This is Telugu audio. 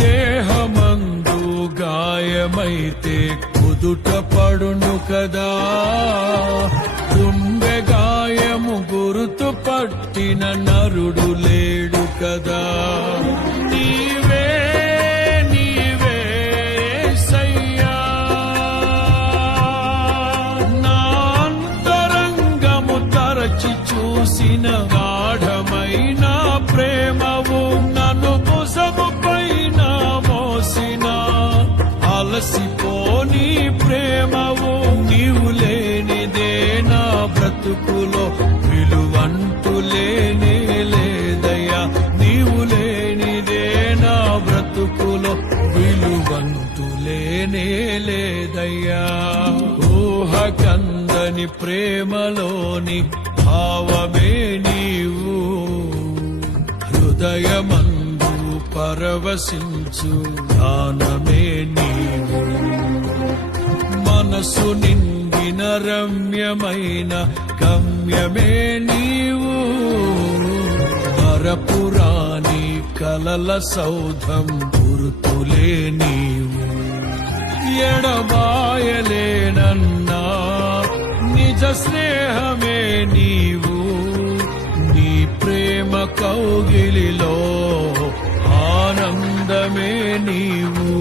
దేహమందు గాయమైతే కుదుట పడును కదా, గుండె గాయము గురుతు పట్టిన నరుడు లేడు కదా. నీవే నీవే యేసయ్యా, నా అంతరంగము తరచి చూసిన గాఢమైన ప్రేమవు, నన్ను భుజము పైన మోసిన అలసిపోని ప్రేమవు. నీవు లేనిదే నా బ్రతుకులో విలువంటూ లేనే లేదయ్యా, నీవు లేనిదే నా బ్రతుకులో విలువంటూ లేనే లేదయ్యా. ఊహకందని ప్రేమలోని భావమే నీవు, హృదయమందు పరవశించు గానమే నీవు. మనసు నిండిన రమ్యమైన గమ్యమే నీవు, మరపురాని కలల సౌధం గుర్తులే నీవు. ఎడబాయలేనన్నా నిజ స్నేహమే నీవు, నీ ప్రేమ కౌగిలిలో ఆనందమే నీవు.